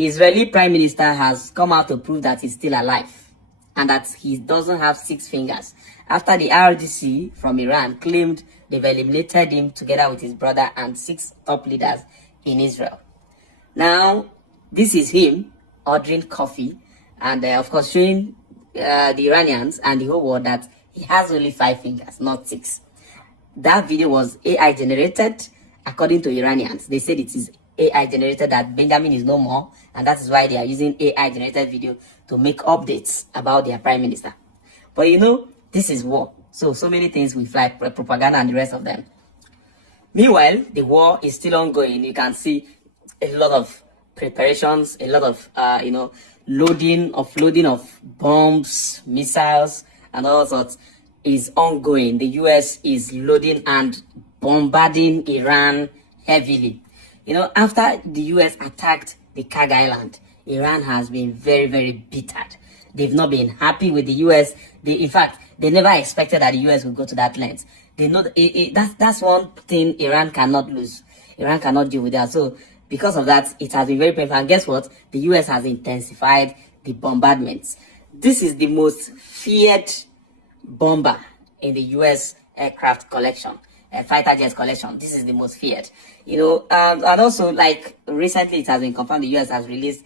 Israeli Prime Minister has come out to prove that he's still alive and that he doesn't have 6 fingers after the RDC from Iran claimed they've eliminated him together with his brother and 6 top leaders in Israel. Now, this is him ordering coffee and of course showing the Iranians and the whole world that he has only 5 fingers, not 6. That video was AI generated, according to Iranians. They said it is AI generated, that Benjamin is no more, and that is why they are using AI generated video to make updates about their prime minister. But you know, this is war. So many things we fly, propaganda and the rest of them. Meanwhile, the war is still ongoing. You can see a lot of preparations, a lot of, offloading of bombs, missiles, and all sorts is ongoing. The US is loading and bombarding Iran heavily. You know, after the US attacked the Kag Island, Iran has been very, very bittered. They've not been happy with the US. In fact, they never expected that the US would go to that length. They know that's one thing Iran cannot lose. Iran cannot deal with that. So because of that, it has been very painful. And guess what? The US has intensified the bombardments. This is the most feared bomber in the US aircraft collection. Fighter jets collection. This is the most feared, and also, like, recently it has been confirmed the US has released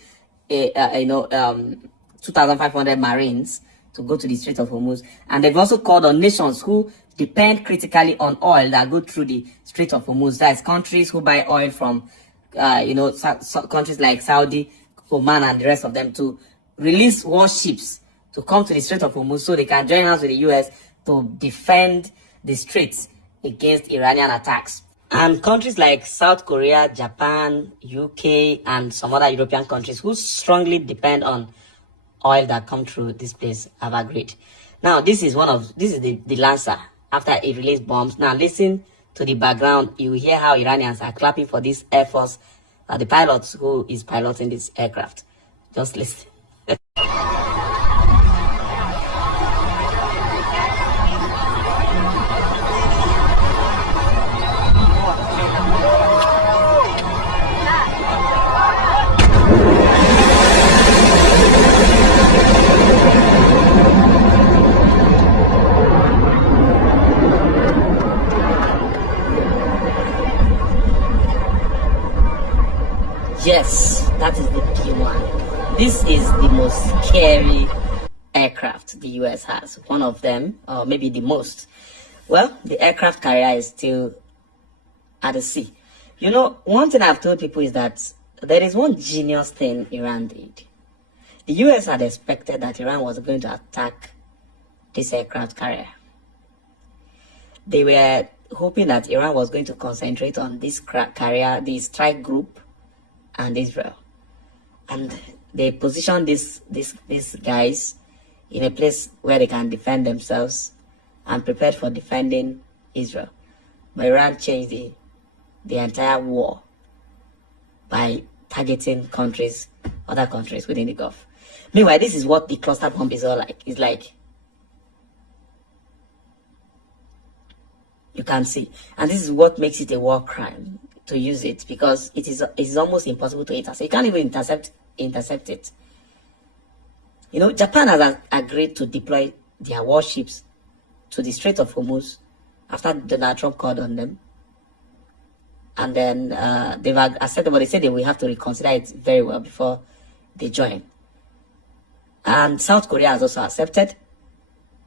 2,500 Marines to go to the Strait of Hormuz, and they've also called on nations who depend critically on oil that go through the Strait of Hormuz. That is countries who buy oil from countries like Saudi, Oman, and the rest of them, to release warships to come to the Strait of Hormuz so they can join hands with the US to defend the straits against Iranian attacks. And countries like South Korea, Japan, UK, and some other European countries who strongly depend on oil that come through this place have agreed. Now, this is the Lancer after it released bombs. Now, listen to the background. You hear how Iranians are clapping for this Air Force, the pilots who is piloting this aircraft. Just listen. Yes, that is the P1. This is the most scary aircraft the US has. One of them, or maybe the most. Well, the aircraft carrier is still at the sea. You know, one thing I've told people is that there is one genius thing Iran did. The US had expected that Iran was going to attack this aircraft carrier. They were hoping that Iran was going to concentrate on this carrier, the strike group, and Israel, and they positioned these guys in a place where they can defend themselves and prepared for defending Israel. But Iran changed the entire war by targeting other countries within the Gulf. Meanwhile, this is what the cluster bomb is all like. It's like, you can see, and this is what makes it a war crime to use it, because it is almost impossible to intercept. You can't even intercept it. You know, Japan has agreed to deploy their warships to the Strait of Hormuz after Donald Trump called on them, and then they've accepted, but they said they will have to reconsider it very well before they join. And South Korea has also accepted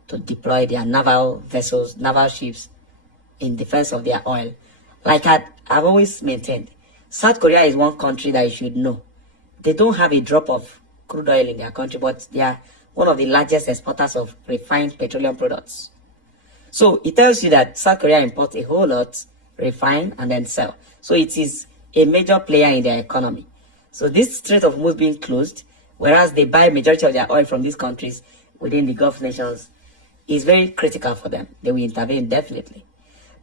to deploy their naval ships in defense of their oil. Like I've always maintained, South Korea is one country that you should know. They don't have a drop of crude oil in their country, but they are one of the largest exporters of refined petroleum products. So it tells you that South Korea imports a whole lot, refine, and then sell. So it is a major player in their economy. So this Strait of Hormuz being closed, whereas they buy majority of their oil from these countries within the Gulf nations, is very critical for them. They will intervene definitely.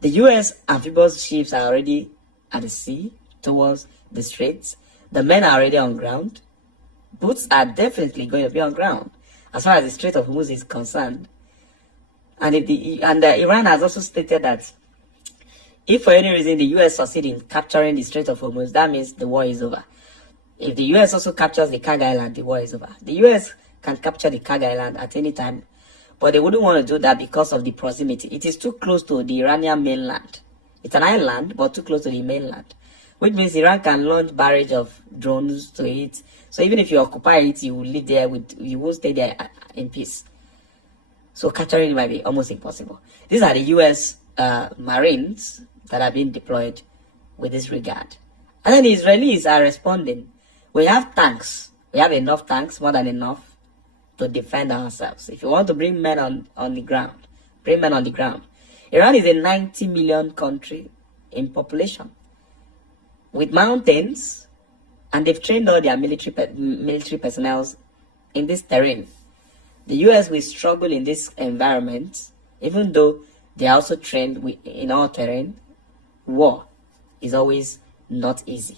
The US amphibious ships are already at the sea towards the straits. The men are already on ground. Boats are definitely going to be on ground as far as the Strait of Hormuz is concerned. And Iran has also stated that if for any reason the US succeed in capturing the Strait of Hormuz, that means the war is over. If the US also captures the Kag Island, the war is over. The US can capture the Kag Island at any time, but they wouldn't want to do that because of the proximity. It is too close to the Iranian mainland. It's an island, but too close to the mainland, which means Iran can launch barrage of drones to it. So even if you occupy it, you will live there you won't stay there in peace. So capturing it might be almost impossible. These are the US Marines that have been deployed with this regard. And then the Israelis are responding. We have tanks. We have enough tanks, more than enough, to defend ourselves. If you want to bring men on the ground, bring men on the ground. Iran is a 90 million country in population, with mountains, and they've trained all their military personnel in this terrain. The US will struggle in this environment, even though they are also trained in all terrain. War is always not easy.